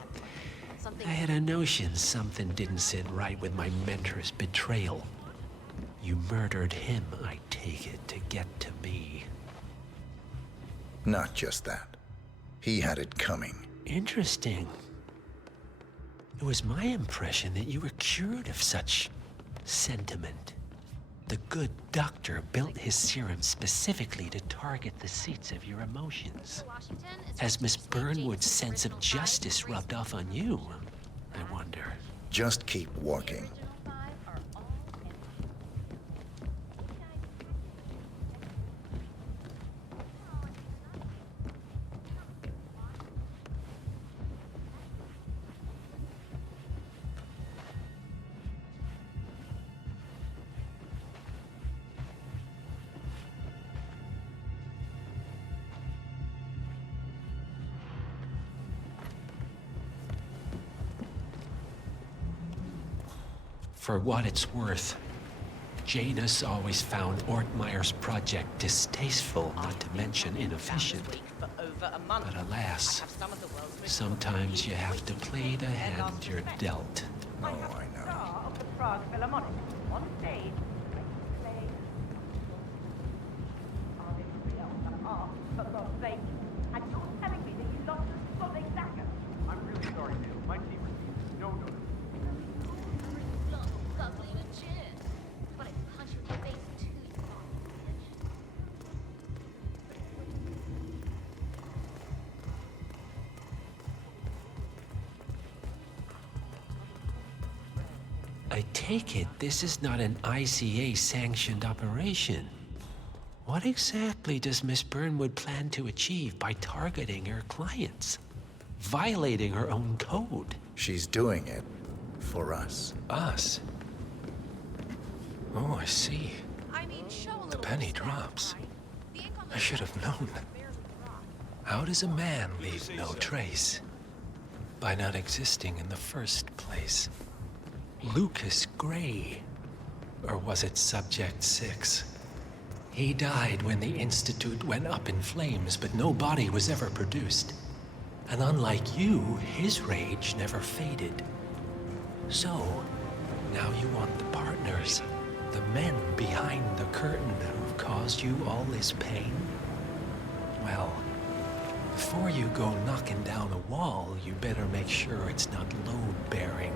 Something I had a notion something didn't sit right with my mentor's betrayal. You murdered him, I take it, to get to me. Not just that. He had it coming. Interesting. It was my impression that you were cured of such sentiment. The good doctor built his serum specifically to target the seats of your emotions. Has Miss Burnwood's sense of justice rubbed off on you? I wonder. Just keep walking. For what it's worth, Janus always found Ortmeyer's project distasteful, not to mention inefficient. But alas, sometimes you have to play the hand you're dealt. Oh, I know. Of the Prague Philharmonic on stage. For God's sake. And you're telling me that you lost a solid dagger? I'm really sorry, Neil. My team received no notice. But I punch you in the face too, you bitch. I take it this is not an ICA-sanctioned operation. What exactly does Miss Burnwood plan to achieve by targeting her clients? Violating her own code? She's doing it for us. Us? Oh, I see. The penny drops. I should have known. How does a man leave no trace? By not existing in the first place. Lucas Gray. Or was it Subject 6? He died when the Institute went up in flames, but no body was ever produced. And unlike you, his rage never faded. So, now you want the partners, the men behind the curtain who've caused you all this pain? Well, before you go knocking down a wall, you better make sure it's not load-bearing.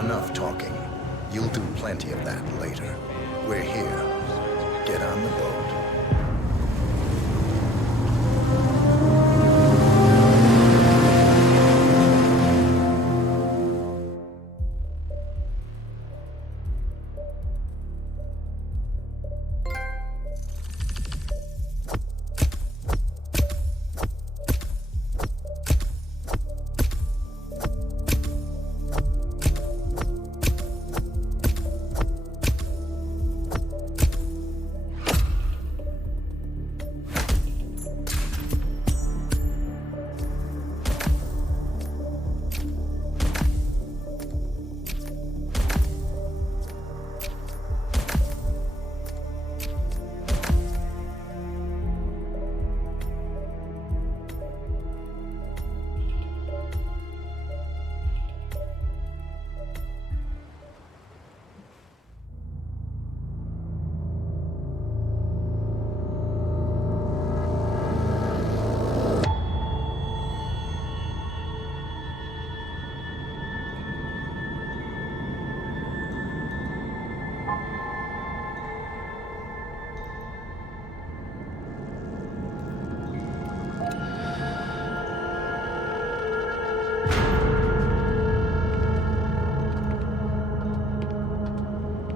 Enough talking. You'll do plenty of that later. We're here. Get on the boat.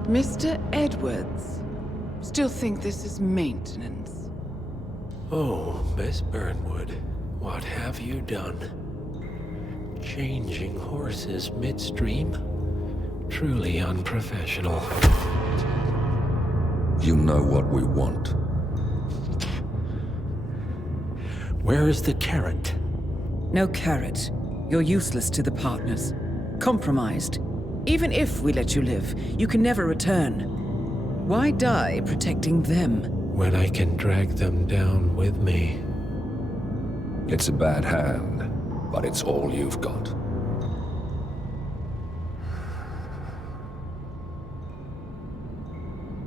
Mr. Edwards, still think this is maintenance? Oh, Miss Burnwood, what have you done? Changing horses midstream? Truly unprofessional. You know what we want. Where is the carrot? No carrot. You're useless to the partners. Compromised. Even if we let you live, you can never return. Why die protecting them? When I can drag them down with me. It's a bad hand, but it's all you've got.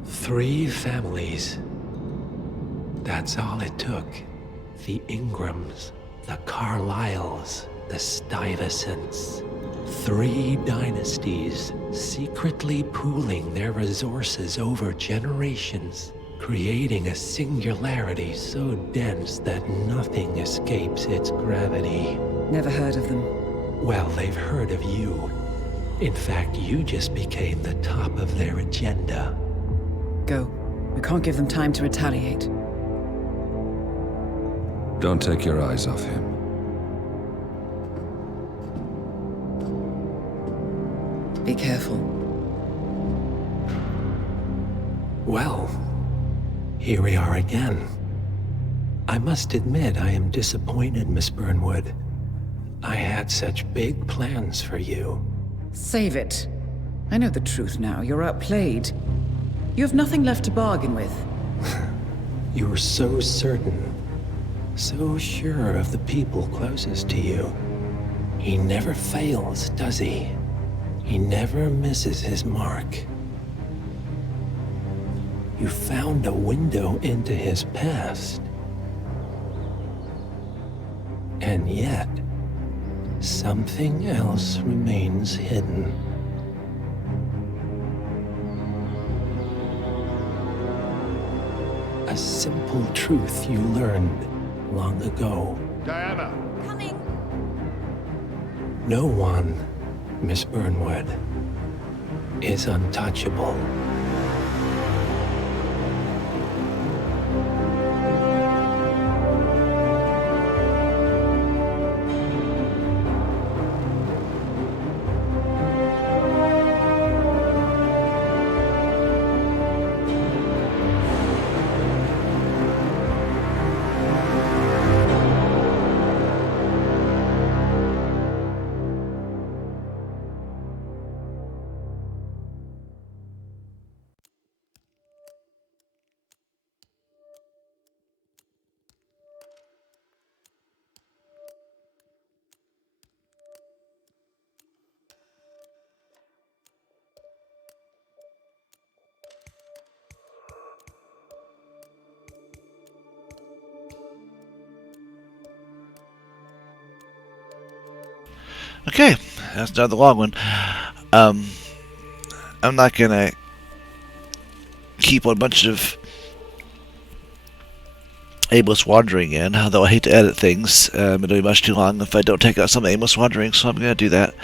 Three families. That's all it took. The Ingrams, the Carlyles, the Stuyvesants. 3 dynasties secretly pooling their resources over generations. creating a singularity so dense that nothing escapes its gravity. Never heard of them. Well, they've heard of you. In fact, you just became the top of their agenda. Go. We can't give them time to retaliate. Don't take your eyes off him. Be careful. Well, here we are again. I must admit I am disappointed, Miss Burnwood. I had such big plans for you. Save it. I know the truth now. You're outplayed. You have nothing left to bargain with. You were so certain, so sure of the people closest to you. He never fails, does he? He never misses his mark. You found a window into his past. And yet, something else remains hidden. A simple truth you learned long ago. Diana! Coming! No one, Miss Burnwood, is untouchable. Okay, that's another long one. I'm not gonna keep a bunch of aimless wandering in, although I hate to edit things. It'll be much too long if I don't take out some aimless wandering, so I'm gonna do that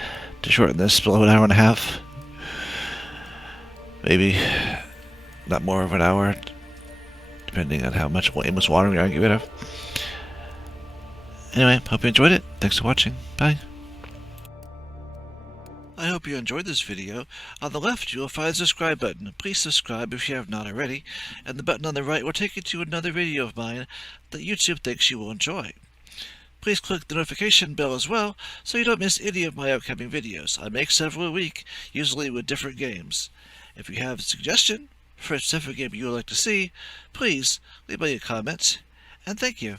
to shorten this below an hour and a half. Maybe not more of an hour, depending on how much aimless wandering I can get rid of. Anyway, hope you enjoyed it. Thanks for watching. Bye. I hope you enjoyed this video. On the left, you will find the subscribe button. Please subscribe if you have not already, and the button on the right will take you to another video of mine that YouTube thinks you will enjoy. Please click the notification bell as well, so you don't miss any of my upcoming videos. I make several a week, usually with different games. If you have a suggestion for a specific game you would like to see, please leave me a comment, and thank you.